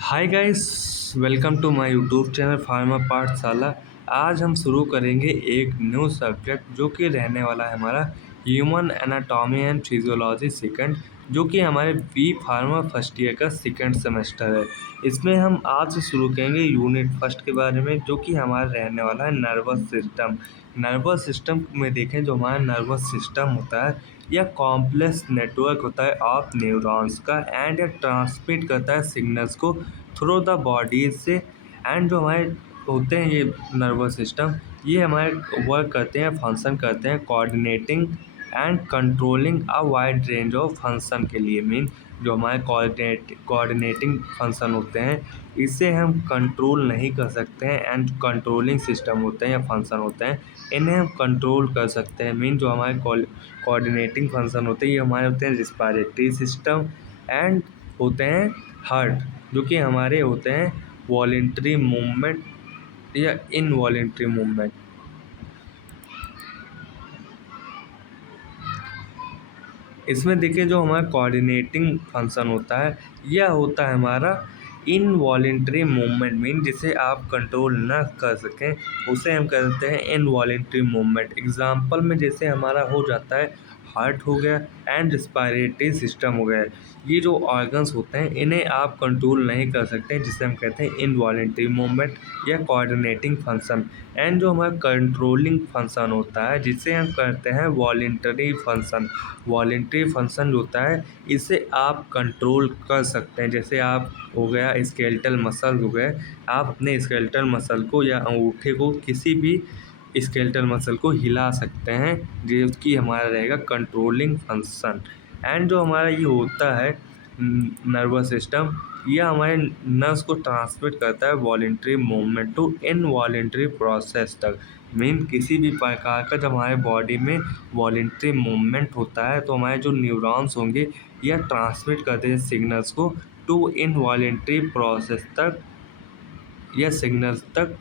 Hi guys, welcome to my YouTube channel pharma Pathshala. आज हम शुरू करेंगे एक न्यू सब्जेक्ट जो कि रहने वाला है हमारा human anatomy and physiology second, जो कि हमारे बी फार्मा फर्स्ट ईयर का सेकंड सेमेस्टर है। इसमें हम आज से शुरू करेंगे यूनिट फर्स्ट के बारे में, जो कि हमारा रहने वाला है नर्वस सिस्टम। नर्वस सिस्टम में देखें, जो हमारा नर्वस सिस्टम होता है यह कॉम्प्लेक्स नेटवर्क होता है ऑफ न्यूरॉन्स का, एंड यह ट्रांसमिट करता है सिग्नल्स को थ्रू द बॉडी से। एंड जो हमारे होते हैं ये नर्वस सिस्टम, ये हमारे वर्क करते हैं, फंक्शन करते हैं coordinating and controlling a wide range of function के लिए। मीन जो हमारे कोऑर्डिनेटिंग फंक्शन होते हैं इसे हम कंट्रोल नहीं कर सकते हैं, एंड कंट्रोलिंग सिस्टम होते हैं या फंक्शन होते हैं इन्हें हम कंट्रोल कर सकते हैं। मीन जो हमारे कोऑर्डिनेटिंग फंक्शन होते हैं ये हमारे होते हैं रिस्पायरेटरी सिस्टम एंड होते हैं हार्ट, जो कि हमारे होते हैं वॉलेंट्री मूवमेंट या इनवॉलेंट्री मूवमेंट। इसमें देखिए जो हमारा कोऑर्डिनेटिंग फंक्शन होता है यह होता है हमारा इनवॉलेंट्री मूवमेंट। मीन जिसे आप कंट्रोल न कर सकें उसे हम कहते हैं इनवॉलेंट्री मूवमेंट। एग्जांपल में जैसे हमारा हो जाता है हार्ट हो गया एंड रिस्पायरेटरी सिस्टम हो गया, ये जो ऑर्गन्स होते हैं इन्हें आप कंट्रोल नहीं कर सकते जिसे हम कहते हैं इनवॉलेंट्री मूवमेंट या कोऑर्डिनेटिंग फंक्शन। एंड जो हमारा कंट्रोलिंग फंक्शन होता है जिसे हम कहते हैं वॉलेंटरी फंक्शन। वॉलेंटरी फंक्शन जो होता है इसे आप कंट्रोल कर सकते हैं। जैसे आप हो गया स्केलेटल मसल हो गए, आप अपने स्केलेटल मसल को या अंगूठे को किसी भी स्केलेटल मसल को हिला सकते हैं, जो कि हमारा रहेगा कंट्रोलिंग फंक्शन। एंड जो हमारा ये होता है नर्वस सिस्टम, यह हमारे नर्व्स को ट्रांसमिट करता है voluntary movement to involuntary process तक। मीन किसी भी प्रकार का जब हमारे बॉडी में वॉलेंट्री मूवमेंट होता है तो हमारे जो न्यूरॉन्स होंगे यह ट्रांसमिट करते हैं सिग्नल्स को टू इनवॉलेंट्री प्रोसेस तक, यह सिग्नल्स तक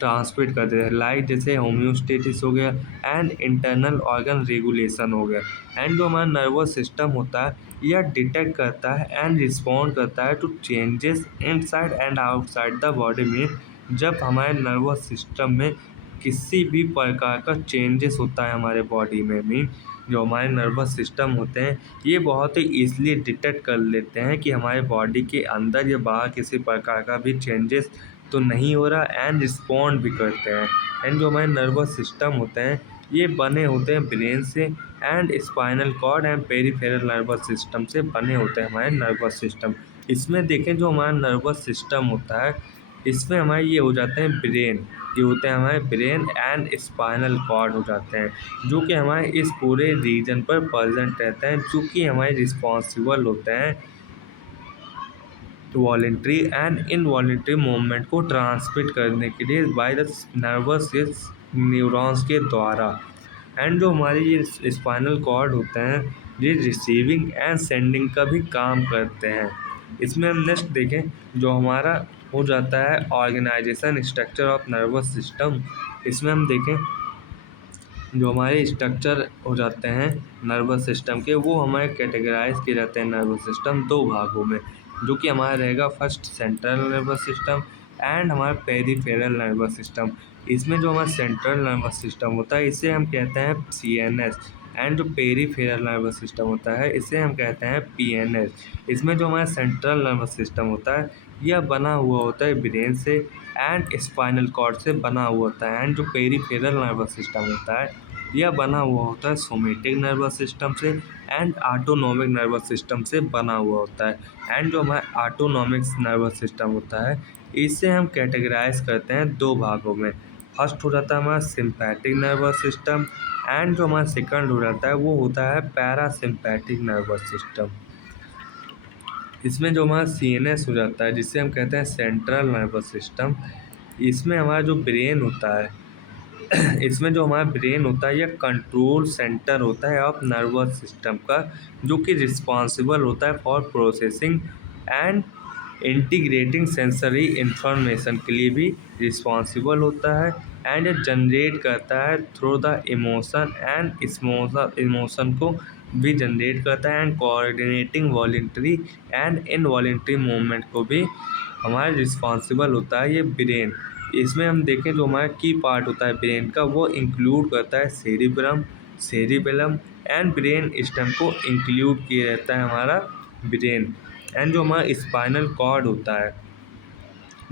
ट्रांसमिट करते हैं। लाइक जैसे होम्योस्टेसिस हो गया एंड इंटरनल ऑर्गन रेगुलेशन हो गया। एंड जो हमारा नर्वस सिस्टम होता है यह डिटेक्ट करता है एंड रिस्पॉन्ड करता है to changes inside and outside the body में। जब हमारे नर्वस सिस्टम में किसी भी प्रकार का चेंजेस होता है हमारे बॉडी में, मीन जो हमारे नर्वस सिस्टम होते हैं ये बहुत ही ईजिली डिटेक्ट कर लेते हैं कि हमारे बॉडी के अंदर या बाहर किसी प्रकार का भी चेंजेस तो नहीं हो रहा, एंड रिस्पॉन्ड भी करते हैं। एंड जो हमारे नर्वस सिस्टम होते हैं ये बने होते हैं ब्रेन से and spinal cord and peripheral nervous system से बने होते हैं हमारे नर्वस सिस्टम। इसमें देखें जो हमारा नर्वस सिस्टम होता है इसमें हमारे ये हो जाते हैं ब्रेन, ये होते हैं हमारे ब्रेन एंड स्पाइनल कॉर्ड हो जाते हैं, जो कि हमारे इस पूरे रीजन पर प्रेजेंट रहते हैं, जो कि हमारे रिस्पॉन्सिबल होते हैं वॉलेंट्री एंड इनवॉलेंट्री मूवमेंट को ट्रांसमिट करने के लिए बाय द नर्वस न्यूरॉन्स के द्वारा। एंड जो हमारे ये स्पाइनल कॉर्ड होते हैं ये रिसीविंग एंड सेंडिंग का भी काम करते हैं। इसमें हम नेक्स्ट देखें जो हमारा हो जाता है organisation structure of nervous system. इसमें हम देखें जो हमारे स्ट्रक्चर हो जाते हैं नर्वस सिस्टम के वो हमारे कैटेगराइज किए जाते हैं नर्वस सिस्टम दो भागों में, जो कि हमारा रहेगा first central nervous system and हमारा पेरिफेरल नर्वस सिस्टम। इसमें जो हमारा सेंट्रल नर्वस सिस्टम होता है इसे हम कहते हैं CNS, एंड जो पेरिफेरल नर्वस सिस्टम होता है इसे हम कहते हैं PNS। इसमें जो हमारा सेंट्रल नर्वस सिस्टम होता है यह बना हुआ होता है ब्रेन से एंड स्पाइनल कॉर्ड से बना हुआ होता है। एंड जो पेरिफेरल नर्वस सिस्टम होता है यह बना हुआ होता है सोमेटिक नर्वस सिस्टम से एंड ऑटोनॉमिक नर्वस सिस्टम से बना हुआ होता है। एंड जो हमारा ऑटोनॉमिक नर्वस सिस्टम होता है इसे हम कैटेगराइज करते हैं दो भागों में। फर्स्ट हो जाता है हमारा सिंपैथिक नर्वस सिस्टम एंड जो हमारा सेकंड हो जाता है वो होता है पैरासिम्पैथिक नर्वस सिस्टम। इसमें जो हमारा CNS हो जाता है जिसे हम कहते हैं सेंट्रल नर्वस सिस्टम, इसमें हमारा जो ब्रेन होता है इसमें जो हमारा ब्रेन होता है यह कंट्रोल सेंटर होता है ऑफ नर्वस सिस्टम का, जो कि रिस्पॉन्सिबल होता है for processing and integrating sensory information के लिए भी रिस्पॉन्सिबल होता है। एंड जनरेट करता है through the emotion and emotion को भी जनरेट करता है and coordinating voluntary and involuntary movement को भी हमारा रिस्पॉन्सिबल होता है ये ब्रेन। इसमें हम देखें जो हमारा की पार्ट होता है ब्रेन का, वो इंक्लूड करता है cerebrum, cerebellum and brain stem को इंक्लूड किए रहता है हमारा ब्रेन। एंड जो हमारा स्पाइनल कॉर्ड होता है,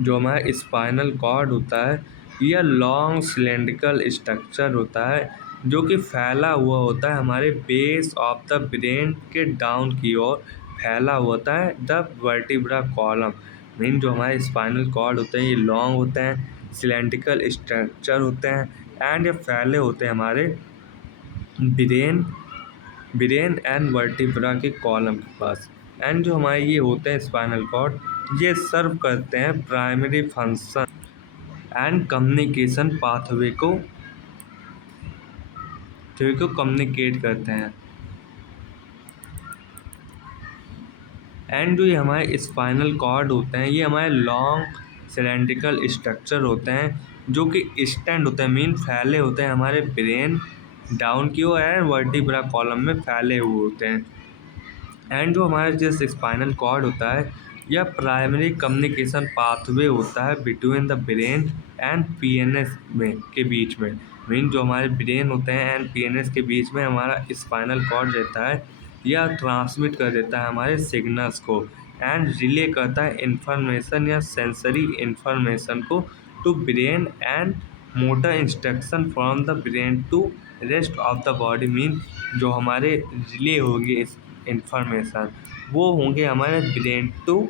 जो हमारा स्पाइनल कॉर्ड होता है, यह लॉन्ग सिलेंड्रिकल स्ट्रक्चर होता है जो कि फैला हुआ होता है हमारे बेस ऑफ द ब्रेन के डाउन की ओर फैला हुआ होता है द वर्टिब्रा कॉलम। मीन जो हमारे स्पाइनल कॉर्ड होते हैं ये लॉन्ग होते हैं, सिलेंड्रिकल स्ट्रक्चर होते हैं एंड ये फैले होते हैं हमारे ब्रेन ब्रेन एंड वर्टिब्रा के कॉलम के पास। एंड जो हमारे ये होते हैं स्पाइनल कॉर्ड, ये सर्व करते हैं primary function and communication pathway को कम्युनिकेट करते हैं। एंड जो ये हमारे स्पाइनल कॉर्ड होते हैं ये हमारे लॉन्ग सिलेंड्रिकल स्ट्रक्चर होते हैं जो कि स्टैंड होते हैं, मीन फैले होते हैं हमारे ब्रेन डाउन की ओर एंड वर्टिब्रा कॉलम में फैले हुए होते हैं। एंड जो हमारा जैसे स्पाइनल कॉर्ड होता है यह प्राइमरी कम्युनिकेशन पाथवे होता है between the brain and PNS में के बीच में। मीन जो हमारे ब्रेन होते हैं एंड पीएनएस के बीच में हमारा स्पाइनल कॉर्ड रहता है, यह ट्रांसमिट कर देता है हमारे सिग्नल्स को एंड रिले करता है इंफॉर्मेशन या सेंसरी इंफॉर्मेशन को to brain and motor instruction from the brain to rest of the body. Mean जो हमारे रिले होंगे इंफॉर्मेशन वो होंगे हमारे ब्रेन टू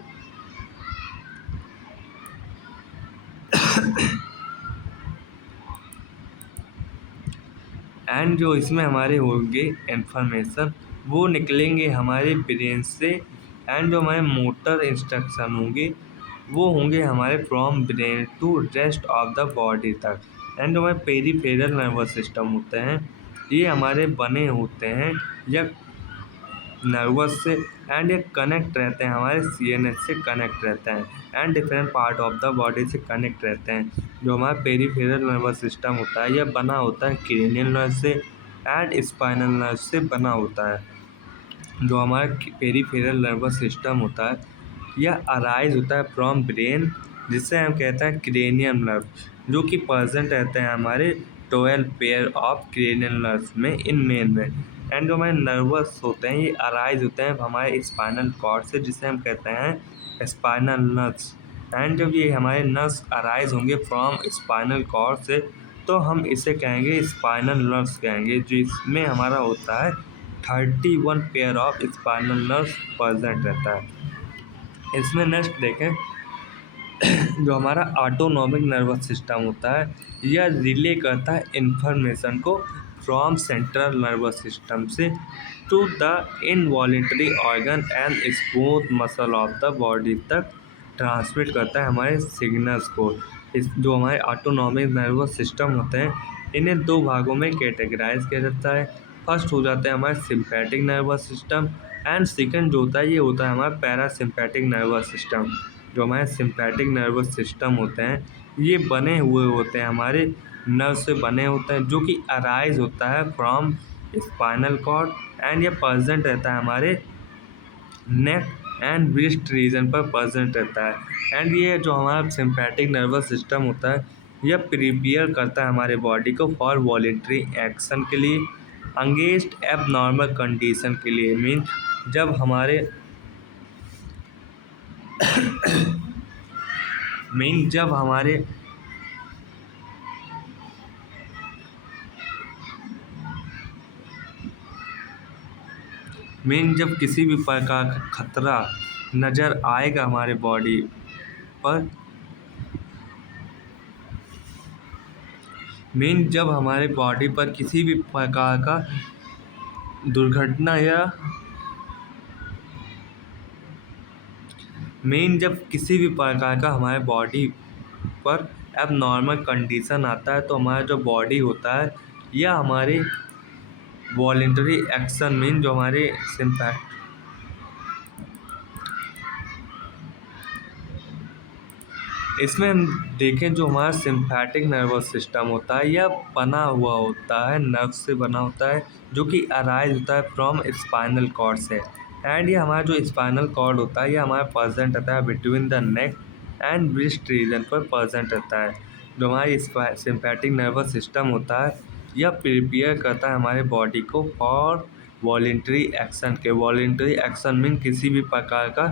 एंड जो इसमें हमारे होंगे इंफॉर्मेशन वो निकलेंगे हमारे ब्रेन से एंड जो हमारे मोटर इंस्ट्रक्शन होंगे वो होंगे हमारे from brain to rest of the body तक। एंड जो हमारे पेरीफेरल नर्वस सिस्टम होते हैं ये हमारे बने होते हैं या नर्वस से एंड ये कनेक्ट रहते हैं हमारे सीएनएस से कनेक्ट रहते हैं and different part of the body से कनेक्ट रहते हैं। जो हमारा पेरीफेरल नर्वस सिस्टम होता है यह बना होता है क्रेनियल नर्व से एंड स्पाइनल नर्व से बना होता है। जो हमारा पेरीफेरल नर्वस सिस्टम होता है यह अराइज होता है फ्रॉम ब्रेन, जिसे हम कहते हैं क्रेनियम नर्व, जो कि प्रेजेंट रहते हैं हमारे 12 पेयर ऑफ क्रेनियल नर्व्स में इन मेन में। एंड जो हमारे नर्वस होते हैं ये अराइज होते हैं हमारे स्पाइनल कॉर्ड से, जिसे हम कहते हैं स्पाइनल नर्व्स। एंड जब ये हमारे नर्व्स अराइज होंगे फ्रॉम स्पाइनल कॉर्ड से तो हम इसे कहेंगे स्पाइनल नर्व्स कहेंगे, जिसमें हमारा होता है 31 pair of spinal nerves present रहता है। इसमें नेक्स्ट देखें जो हमारा ऑटोनॉमिक नर्वस सिस्टम होता है यह रिले करता है इंफॉर्मेशन को फ्रॉम सेंट्रल नर्वस सिस्टम से to the involuntary organ and smooth muscle of the body तक ट्रांसमिट करता है हमारे सिग्नल्स को। इस जो हमारे ऑटोनॉमिक नर्वस सिस्टम होते हैं इन्हें दो भागों में कैटेगराइज किया जाता है। फर्स्ट हो जाता है हमारा sympathetic nervous system and second जो होता है ये होता है हमारा पैरासिम्पैथिक नर्वस सिस्टम। जो हमारे सिंपैथिक नर्वस सिस्टम होते हैं ये बने हुए होते हैं हमारे नर्व से बने होते हैं, जो कि अराइज होता है फ्रॉम स्पाइनल कॉर्ड एंड ये प्रेजेंट रहता है हमारे नेक एंड ब्रेस्ट रीजन पर प्रेजेंट रहता है। एंड ये जो हमारा सिंपैथिक नर्वस सिस्टम होता है यह प्रिपेयर करता है हमारे बॉडी को फॉर वॉलेंटरी एक्शन के लिए, अगेंस्ट एबनॉर्मल कंडीशन के लिए। मीन जब हमारे मीन जब हमारे मीन जब किसी भी प्रकार का खतरा नज़र आएगा हमारे बॉडी पर, मीन जब हमारे बॉडी पर किसी भी प्रकार का दुर्घटना या मीन जब किसी भी प्रकार का हमारे बॉडी पर एबनॉर्मल कंडीशन आता है तो हमारा जो बॉडी होता है यह हमारे वॉलेंटरी एक्शन मीन जो हमारे इसमें हम देखें जो हमारा सिम्पैथिक नर्वस सिस्टम होता है यह बना हुआ होता है नर्व से बना होता है, जो कि अराइज होता है फ्रॉम स्पाइनल कॉर्ड से। एंड ये हमारा जो स्पाइनल कॉर्ड होता है ये हमारा प्रेजेंट रहता है between the neck and breast region पर प्रेजेंट रहता है। जो हमारी सिंपैथिक नर्वस सिस्टम होता है यह प्रिपेयर करता है हमारे बॉडी को फॉर वॉलेंट्री एक्शन के। वॉलेंट्री एक्शन मीन किसी भी प्रकार का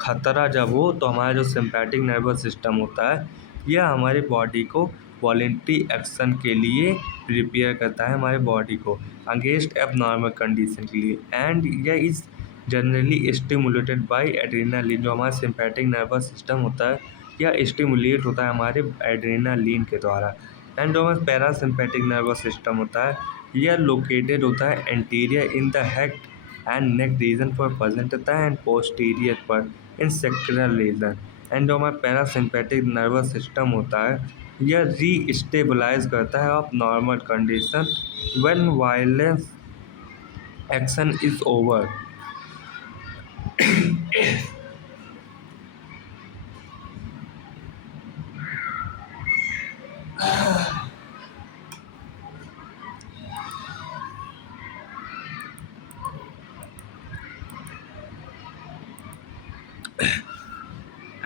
खतरा जब हो तो हमारा जो सिंपैथिक नर्वस सिस्टम होता है यह हमारी बॉडी को वॉलेंट्री एक्शन के लिए प्रिपेयर करता है हमारे बॉडी को अगेंस्ट एबनॉर्मल कंडीशन के लिए। एंड यह is generally stimulated by adrenaline. जो हमारा सिंपैथिक नर्वस सिस्टम होता है यह स्टिमुलेट होता है हमारे एड्रेनालिन के द्वारा। एंड जो हमारा पैरासिम्पैथिक नर्वस सिस्टम होता है यह लोकेटेड होता है anterior in the head and neck region पर प्रेजेंट रहता है एंड पोस्टीरियर पर इन सेक्रेटल रीजन। एंड जो हमारा पैरासिम्पैथिक नर्वस सिस्टम होता है यह रीस्टेबलाइज करता है of normal condition when violence action is over.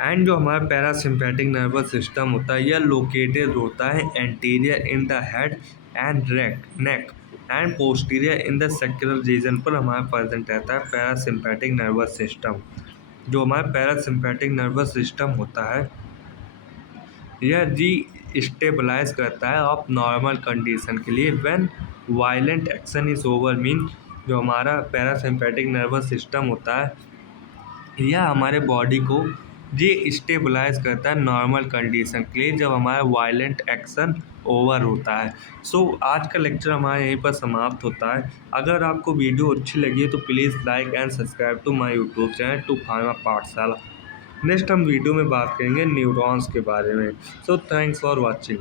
And जो हमारा पैरासिम्पैथिक नर्वस सिस्टम होता है यह लोकेटेड होता है anterior in the head and neck and posterior in the sacral region पर हमारा प्रेजेंट रहता है पैरासिम्पैथिक नर्वस सिस्टम। जो हमारा पैरासिम्पैथिक नर्वस सिस्टम होता है यह री स्टेबलाइज करता है ऑफ नॉर्मल कंडीशन के लिए when violent action is over mean जो हमारा पैरासिम्पैथिक नर्वस सिस्टम होता है यह हमारे बॉडी को री स्टेबलाइज करता है नॉर्मल कंडीशन के लिए जब हमारा वायलेंट एक्शन ओवर होता है। सो आज का लेक्चर हमारा यहीं पर समाप्त होता है। अगर आपको वीडियो अच्छी लगी है तो please like and subscribe to my YouTube channel to pharma Pathshala. Next हम वीडियो में बात करेंगे न्यूरॉन्स के बारे में। So thanks for watching.